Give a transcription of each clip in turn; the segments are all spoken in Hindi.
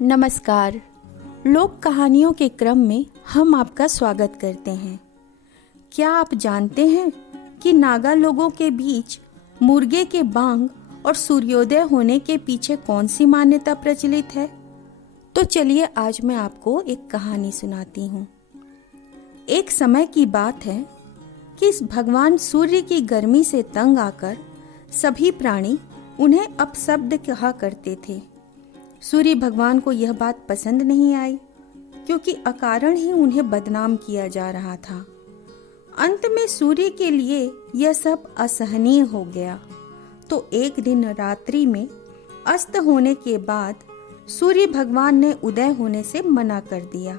नमस्कार। लोक कहानियों के क्रम में हम आपका स्वागत करते हैं। क्या आप जानते हैं कि नागा लोगों के बीच मुर्गे के बांग और सूर्योदय होने के पीछे कौन सी मान्यता प्रचलित है? तो चलिए आज मैं आपको एक कहानी सुनाती हूँ। एक समय की बात है कि भगवान सूर्य की गर्मी से तंग आकर सभी प्राणी उन्हें अपशब्द कहा करते थे। सूर्य भगवान को यह बात पसंद नहीं आई, क्योंकि अकारण ही उन्हें बदनाम किया जा रहा था। अंत में सूर्य के लिए यह सब असहनीय हो गया, तो एक दिन रात्रि में अस्त होने के बाद सूर्य भगवान ने उदय होने से मना कर दिया।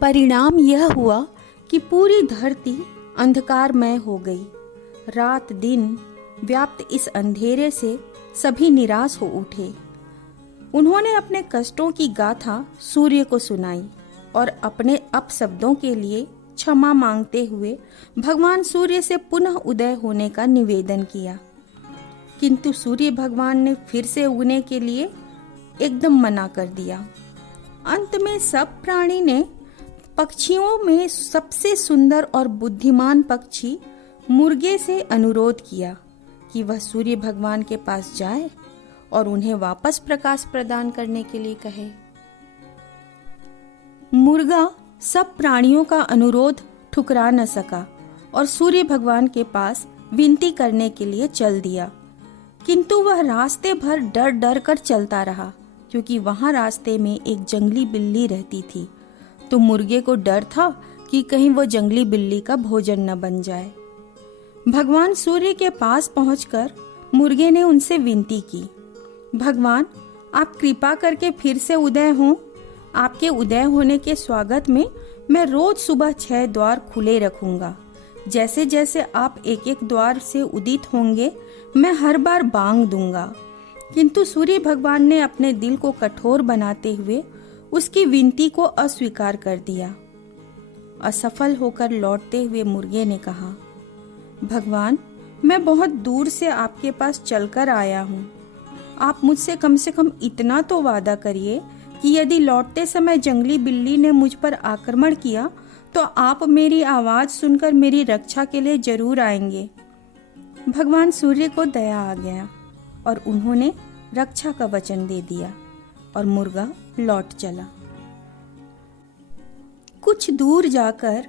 परिणाम यह हुआ कि पूरी धरती अंधकारमय हो गई। रात दिन व्याप्त इस अंधेरे से सभी निराश हो उठे। उन्होंने अपने कष्टों की गाथा सूर्य को सुनाई और अपने अपशब्दों के लिए क्षमा मांगते हुए भगवान सूर्य से पुनः उदय होने का निवेदन किया। किंतु सूर्य भगवान ने फिर से उगने के लिए एकदम मना कर दिया। अंत में सब प्राणी ने पक्षियों में सबसे सुंदर और बुद्धिमान पक्षी मुर्गे से अनुरोध किया कि वह सूर्य भगवान के पास जाए और उन्हें वापस प्रकाश प्रदान करने के लिए कहे। मुर्गा सब प्राणियों का अनुरोध ठुकरा न सका और सूर्य भगवान के पास विनती करने के लिए चल दिया। किंतु वह रास्ते भर डर डर कर चलता रहा, क्योंकि वहां रास्ते में एक जंगली बिल्ली रहती थी। तो मुर्गे को डर था कि कहीं वो जंगली बिल्ली का भोजन न बन जाए। भगवान सूर्य के पास पहुंचकर मुर्गे ने उनसे विनती की, भगवान आप कृपा करके फिर से उदय हों। आपके उदय होने के स्वागत में मैं रोज सुबह 6 द्वार खुले रखूंगा। जैसे जैसे आप एक एक द्वार से उदित होंगे मैं हर बार बांग दूंगा। किंतु सूर्य भगवान ने अपने दिल को कठोर बनाते हुए उसकी विनती को अस्वीकार कर दिया। असफल होकर लौटते हुए मुर्गे ने कहा, भगवान मैं बहुत दूर से आपके पास चलकर आया हूँ। आप मुझसे कम से कम इतना तो वादा करिए कि यदि लौटते समय जंगली बिल्ली ने मुझ पर आक्रमण किया तो आप मेरी आवाज सुनकर मेरी रक्षा के लिए जरूर आएंगे। भगवान सूर्य को दया आ गया और उन्होंने रक्षा का वचन दे दिया और मुर्गा लौट चला। कुछ दूर जाकर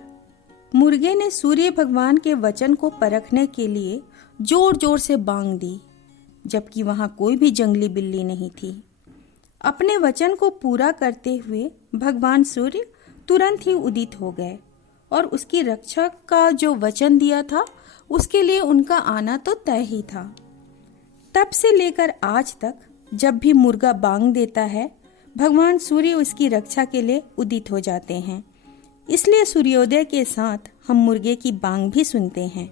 मुर्गे ने सूर्य भगवान के वचन को परखने के लिए जोर जोर से बांग दी, जबकि वहां कोई भी जंगली बिल्ली नहीं थी। अपने वचन को पूरा करते हुए भगवान सूर्य तुरंत ही उदित हो गए और उसकी रक्षा का जो वचन दिया था उसके लिए उनका आना तो तय ही था। तब से लेकर आज तक जब भी मुर्गा बांग देता है भगवान सूर्य उसकी रक्षा के लिए उदित हो जाते हैं। इसलिए सूर्योदय के साथ हम मुर्गे की बांग भी सुनते हैं।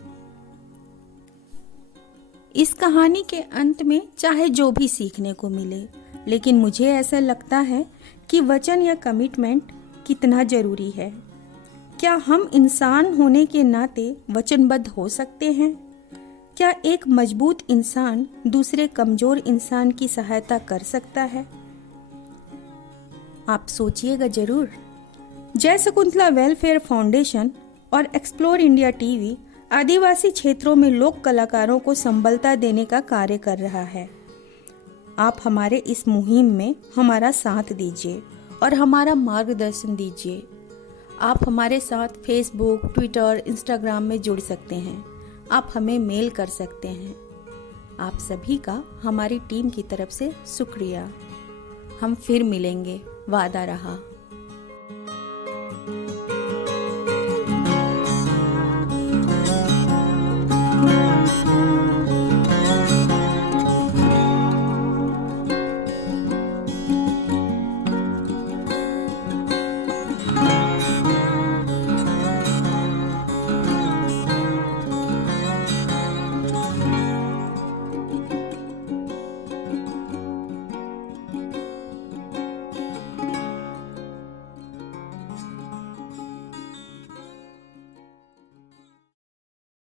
इस कहानी के अंत में चाहे जो भी सीखने को मिले, लेकिन मुझे ऐसा लगता है कि वचन या कमिटमेंट कितना जरूरी है। क्या हम इंसान होने के नाते वचनबद्ध हो सकते हैं? क्या एक मजबूत इंसान दूसरे कमजोर इंसान की सहायता कर सकता है? आप सोचिएगा जरूर। जय शकुंतला वेलफेयर फाउंडेशन और एक्सप्लोर इंडिया टीवी आदिवासी क्षेत्रों में लोक कलाकारों को संबलता देने का कार्य कर रहा है। आप हमारे इस मुहिम में हमारा साथ दीजिए और हमारा मार्गदर्शन दीजिए। आप हमारे साथ फेसबुक, ट्विटर, इंस्टाग्राम में जुड़ सकते हैं। आप हमें मेल कर सकते हैं। आप सभी का हमारी टीम की तरफ से शुक्रिया। हम फिर मिलेंगे, वादा रहा।